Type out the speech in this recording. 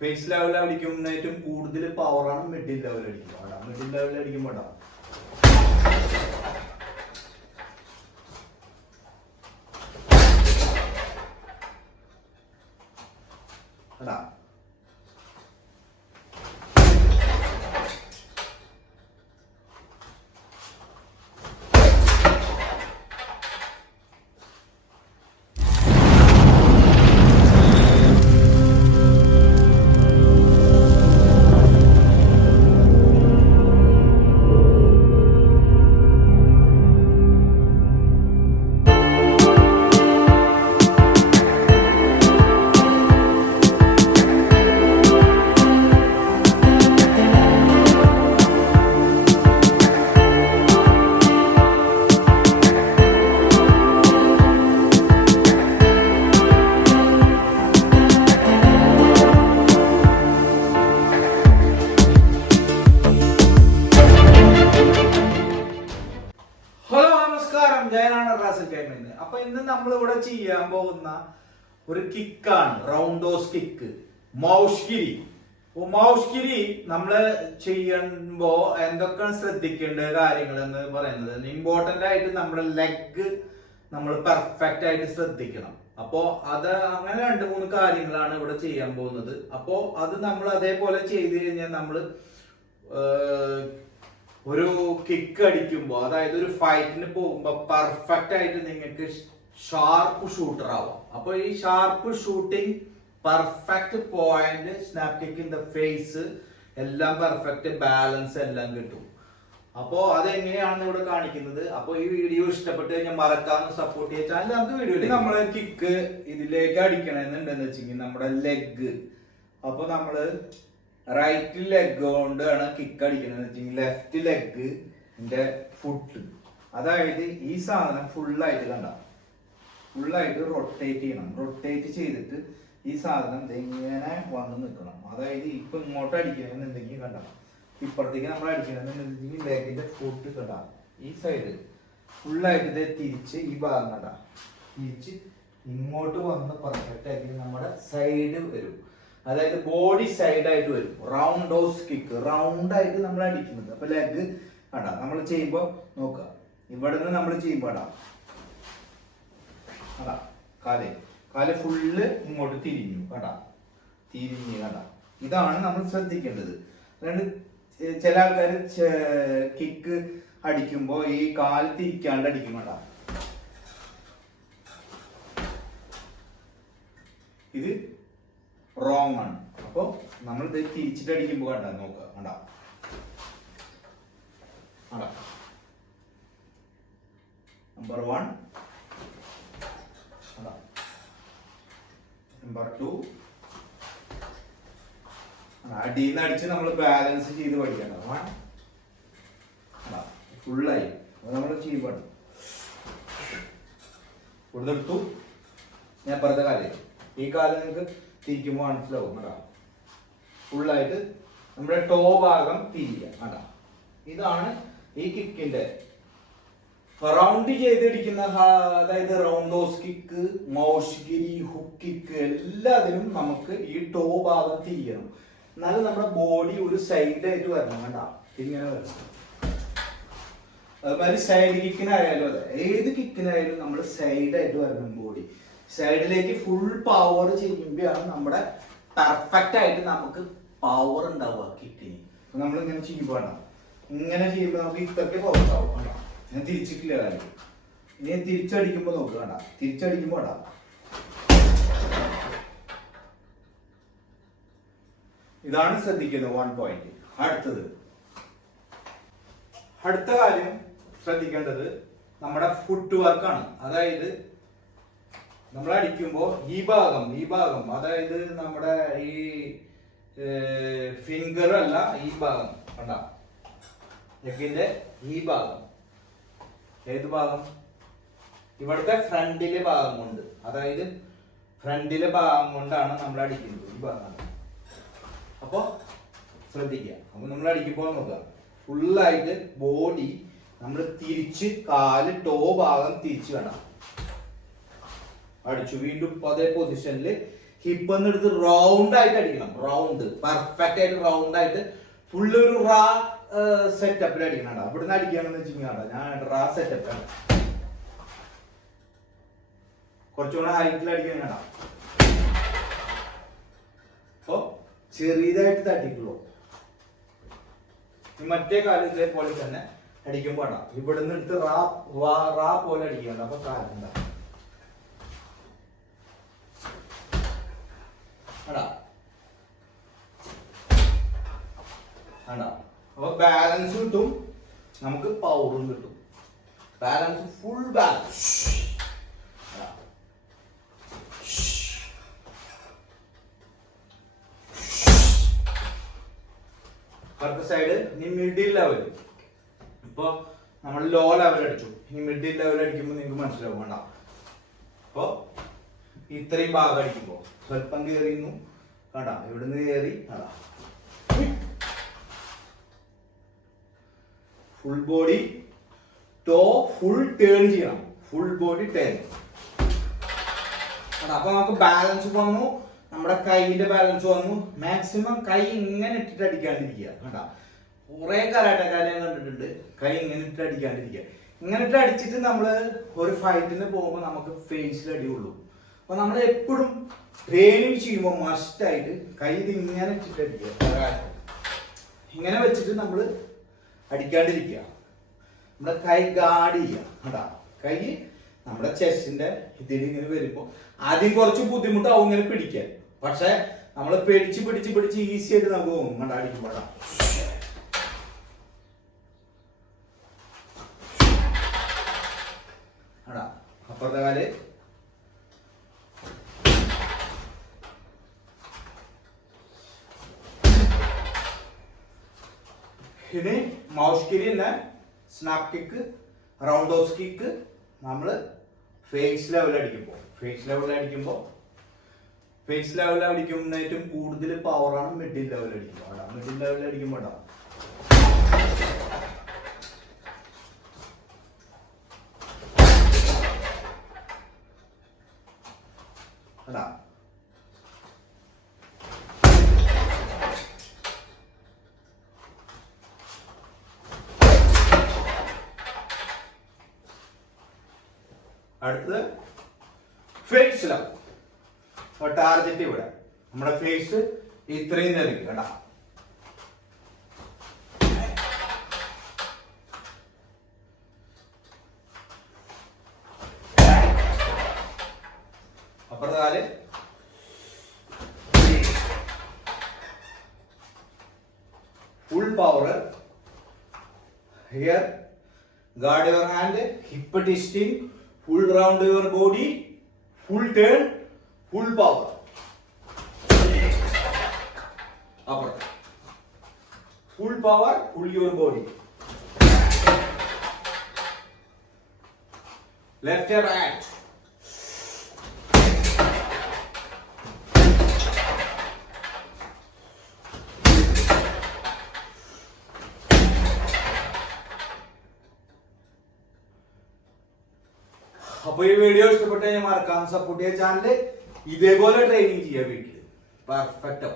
Face ലെവലിൽ അടിക്കുന്നതിനും കൂടുതൽ പവറാണ് മിഡിൽ ലെവലിൽ അടിക്കുമ്പോൾ. മിഡിൽ ലെവലിൽ അടിക്കുമ്പോൾ അടാ അപ്പൊ ഇന്ന് നമ്മൾ ഇവിടെ ചെയ്യാൻ പോകുന്ന ഒരു കിക്കാണ് റൗണ്ടോസ് കിക്ക്, മൗഷ്കിരി. മൗഷ്കിരി നമ്മള് ചെയ്യുമ്പോ എന്തൊക്കെയാണ് ശ്രദ്ധിക്കേണ്ട കാര്യങ്ങൾ എന്ന് പറയുന്നത്, ഇമ്പോർട്ടന്റ് ആയിട്ട് നമ്മുടെ ലെഗ് നമ്മൾ പെർഫെക്റ്റ് ആയിട്ട് ശ്രദ്ധിക്കണം. അപ്പോ അത് അങ്ങനെ 2-3 കാര്യങ്ങളാണ് ഇവിടെ ചെയ്യാൻ പോകുന്നത്. അപ്പോ അത് നമ്മൾ അതേപോലെ ചെയ്ത് കഴിഞ്ഞാൽ നമ്മള് ഒരു കിക്ക് അടിക്കുമ്പോൾ, അതായത് ഒരു ഫൈറ്റിന് പോകുമ്പോൾ പെർഫെക്റ്റ് ആയിട്ട് നിങ്ങൾക്ക് ഷാർപ്പ് ഷൂട്ടർ ആവാം. അപ്പൊ ഈ sharp shooting, perfect point, snap kick in the face, എല്ലാം പെർഫെക്റ്റ് ബാലൻസ് എല്ലാം കിട്ടും. അപ്പോ അതെങ്ങനെയാണെന്ന് ഇവിടെ കാണിക്കുന്നത്. അപ്പൊ ഈ വീഡിയോ ഇഷ്ടപ്പെട്ട് കഴിഞ്ഞാൽ മറക്കാതെ സപ്പോർട്ട് ചെയ്യാൻ ചാനൽ. നമുക്ക് വീഡിയോ നമ്മള് കിക്ക് ഇതിലേക്ക് അടിക്കണമെന്നുണ്ടെന്ന് വെച്ചെങ്കിൽ നമ്മുടെ ലെഗ്, അപ്പൊ നമ്മള് റൈറ്റ് ലെഗ് കൊണ്ടാണ് കിക്ക് അടിക്കണമെന്ന് വെച്ചെങ്കിൽ ലെഫ്റ്റ് ലെഗിന്റെ ഫുട്ട്, അതായത് ഈ സാധനം ഫുള്ളായിട്ട് ഫുള്ളായിട്ട് റൊട്ടേറ്റ് ചെയ്യണം. റൊട്ടേറ്റ് ചെയ്തിട്ട് ഈ സാധനം ഇങ്ങനെ വന്ന് നിൽക്കണം. അതായത് ഇപ്പൊ ഇങ്ങോട്ട് അടിക്കണമെന്നുണ്ടെങ്കിൽ ഇപ്പുറത്തേക്ക് നമ്മൾ അടിക്കണമെന്നുണ്ടെങ്കിൽ ലെഗിന്റെ ഫുട്ട് ഈ സൈഡ് ഫുള്ളായിട്ട് ഇത് തിരിച്ച് ഈ ഭാഗം തിരിച്ച് ഇങ്ങോട്ട് വന്ന് പെർഫെക്റ്റ് ആക്കി നമ്മുടെ സൈഡ് വരും. അതായത് ബോഡി സൈഡ് ആയിട്ട് വരും. റൗണ്ടോസ് കിക്ക്, റൗണ്ട് ആയിട്ട് നമ്മൾ അടിക്കുന്നത്. അപ്പൊ ലെഗ് നമ്മൾ ചെയ്യുമ്പോ നോക്കുക, ഇവിടെ നിന്ന് നമ്മൾ ചെയ്യുമ്പോ കാല് ഫുള്ള് ഇങ്ങോട്ട് തിരിഞ്ഞു ഇതാണ് നമ്മൾ ശ്രദ്ധിക്കേണ്ടത്. അതായത് ചില ആൾക്കാർ കിക്ക് അടിക്കുമ്പോ ഈ കാല് തിരിക്കാണ്ട് അടിക്കും. ഇത് റോങ് ആണ്. അപ്പൊ നമ്മൾ ഇത് തിരിച്ചിട്ട് അടിക്കുമ്പോ നോക്കുക നമ്പർ 1, നമ്പർ 2. അടിയിൽ അടിച്ച് നമ്മൾ ബാലൻസ് ചെയ്ത് പഠിക്കണം. ഫുള്ളായി നമ്മൾ ചെയ്യുമ്പോൾ കൊടുത്തെടുത്തു. ഞാൻ പറഞ്ഞ കാലം ഈ കാലം നിങ്ങൾക്ക് തിരിക്കുമ്പോൾ മനസ്സിലാവും. ഫുള്ളായിട്ട് നമ്മുടെ ടോ ഭാഗം തിരിയുക. ഇതാണ് ഈ കിക്കിന്റെ റൗണ്ട് ചെയ്തിരിക്കുന്ന. അതായത് റൗണ്ടോസ് കിക്ക്, മൗഷ്കിരി, ഹുക്ക് കിക്ക്, എല്ലാത്തിനും നമുക്ക് ഈ ടോ ഭാഗം തിരിയണം. എന്നാലും നമ്മുടെ ബോഡി ഒരു സൈഡായിട്ട് വരണം. ഇങ്ങനെ വരണം. അതുമാതിരി സൈഡ് കിക്കിനായാലും അതെ, ഏത് കിക്കിനായാലും നമ്മൾ സൈഡായിട്ട് വരണം. ബോഡി സൈഡിലേക്ക് ഫുൾ പവർ ചെയ്യുമ്പോഴാണ് നമ്മുടെ പെർഫെക്റ്റ് ആയിട്ട് നമുക്ക് പവർ ഉണ്ടാവുക കിക്കിന്. നമ്മൾ ഇങ്ങനെ ചെയ്യുമ്പോൾ ഇങ്ങനെ ചെയ്യുമ്പോൾ നമുക്ക് ഇത്രയ്ക്ക് പവർ ഉണ്ടാവും. ഞാൻ തിരിച്ചിട്ടില്ല കാര്യം. ഇനി തിരിച്ചടിക്കുമ്പോ നോക്കുക. തിരിച്ചടിക്കുമ്പോ ഇതാണ് ശ്രദ്ധിക്കുന്നത് 1 പോയിന്റ്. അടുത്ത കാര്യം ശ്രദ്ധിക്കേണ്ടത് നമ്മുടെ ഫുട് വർക്കാണ്. അതായത് നമ്മൾ അടിക്കുമ്പോ ഈ ഭാഗം അതായത് നമ്മുടെ ഈ ഫിംഗർ അല്ല, ഈ ഭാഗം ലെഗിന്റെ ഈ ഭാഗം, ഏത് ഭാഗം? ഇവിടുത്തെ ഫ്രണ്ടിലെ ഭാഗം കൊണ്ട്, അതായത് ഫ്രണ്ടിലെ ഭാഗം കൊണ്ടാണ് നമ്മൾ അടിക്കുന്നത്. ഈ ഭാഗം. അപ്പൊ ശ്രദ്ധിക്കുക. അപ്പൊ നമ്മൾ അടിക്കുമ്പോൾ നോക്കുക, ഫുള്ളായിട്ട് ബോഡി നമ്മൾ തിരിച്ച് കാല് ടോ ഭാഗം തിരിച്ച് വേണം അടിച്ചു. വീണ്ടും അതേ പൊസിഷനിൽ ഹിപ്പ് എടുത്ത് റൗണ്ട് ആയിട്ട് അടിക്കണം. റൗണ്ട് പെർഫെക്റ്റ് ആയിട്ട് റൗണ്ട് ആയിട്ട് ഫുള്ള് ഒരു റാ സെറ്റപ്പിൽ അടിക്കണം. ഇവിടുന്ന് അടിക്കുകയാണെന്ന് വെച്ചിട്ടുണ്ടെങ്കിൽ ഞാൻ റാ സെറ്റപ്പാണ്. കുറച്ചുകൂടെ ഹൈറ്റിൽ അടിക്കാൻ അപ്പൊ ചെറിയതായിട്ട് തട്ടിക്കുള്ളൂ. മറ്റേ കാലം ഇതേപോലെ തന്നെ അടിക്കുമ്പോ ഇവിടുന്ന് എടുത്ത് റാ പോലെ അടിക്കണം. അപ്പൊ കാലുണ്ട അപ്പൊ ബാലൻസ് കിട്ടും, നമുക്ക് പവറും കിട്ടും. Balance full balance. അടുത്ത സൈഡ് ഇനി മിഡിൽ ലെവൽ. ഇപ്പൊ നമ്മൾ ലോ ലെവൽ അടിച്ചു, ഇനി മിഡിൽ ലെവൽ അടിക്കുമ്പോൾ നിങ്ങൾക്ക് മനസ്സിലാവും. വേണ്ട അപ്പൊ ഇത്രയും ഭാഗം അടിക്കുമ്പോ സ്വല്പം കയറിയിരുന്നു കണ്ടാ, ഇവിടുന്ന് കയറി കണ്ടാ, full body to full turn ചെയ്യണം. Full body turn. അപ്പൊ നമുക്ക് ബാലൻസ് വന്നു, നമ്മുടെ കൈയിന്റെ ബാലൻസ് വന്നു. മാക്സിമം കൈ ഇങ്ങനെ ഇട്ടിട്ട് അടിക്കാണ്ടിരിക്കുക. കണ്ടാ, കുറെ കരാട്ടക്കാരെ കണ്ടിട്ടുണ്ട് കൈ ഇങ്ങനെ ഇട്ട് അടിക്കാണ്ടിരിക്കുക. ഇങ്ങനെ ഇട്ട് അടിച്ചിട്ട് നമ്മള് ഒരു ഫൈറ്റിന് പോകുമ്പോൾ നമുക്ക് ഫേസിൽ അടിയുള്ളൂ. അപ്പൊ നമ്മൾ എപ്പോഴും ട്രെയിനിങ് ചെയ്യുമ്പോൾ മസ്റ്റ് ആയിട്ട് കൈ ഇത് ഇങ്ങനെ ഇട്ടിട്ട് അടിക്കുക. ഇങ്ങനെ വെച്ചിട്ട് നമ്മൾ അടിക്കാണ്ടിരിക്കുക. നമ്മുടെ കൈ ഗാർഡ് ചെയ്യുക. കേട്ടാ, കൈ നമ്മുടെ ചെസ്റ്റിന്റെ ഇതിൽ ഇങ്ങനെ വരുമ്പോ ആദ്യം കുറച്ച് ബുദ്ധിമുട്ടാവും ഇങ്ങനെ പിടിക്കാൻ. പക്ഷെ നമ്മൾ പിടിച്ച് പിടിച്ച് പിടിച്ച് ഈസി ആയിട്ട് നമുക്ക് തോന്നും. കണ്ടാ അടിക്കുമ്പോഴാ അപ്പുറത്തെ കാല് ഇനി മൗസ് കിക്ക് തന്നെ snap kick, round house kick നമ്മൾ ഫേസ് ലെവൽ അടിക്കുമ്പോൾ ഫേസ് ലെവൽ അടിക്കുന്നതിനും കൂടുതൽ പവറാണ് മിഡിൽ ലെവൽ അടിക്കുമ്പോൾ. മിഡിൽ ലെവൽ അടിക്കുമ്പോൾ അടുത്തത് ഫേസ് ലെവൽ. ടാർഗറ്റ് ഇവിടെ നമ്മുടെ ഫേസ് ഇത്രയും നിലയ്ക്ക് കേട്ടാ. അപ്പുറത്തെ കാല് full power. Here guard your hand, hip twisting, full round your body, full turn, full power. Upper. Full power, full your body. Left and right. അപ്പൊ ഈ വീഡിയോ ഇഷ്ടപ്പെട്ട ഞാൻ മറക്കാം സപ്പോർട്ട് ചെയ്യാൻ. ചാനൽ ഇതേപോലെ ട്രെയിനിങ് ചെയ്യാം വീട്ടില്. പെർഫെക്റ്റ്.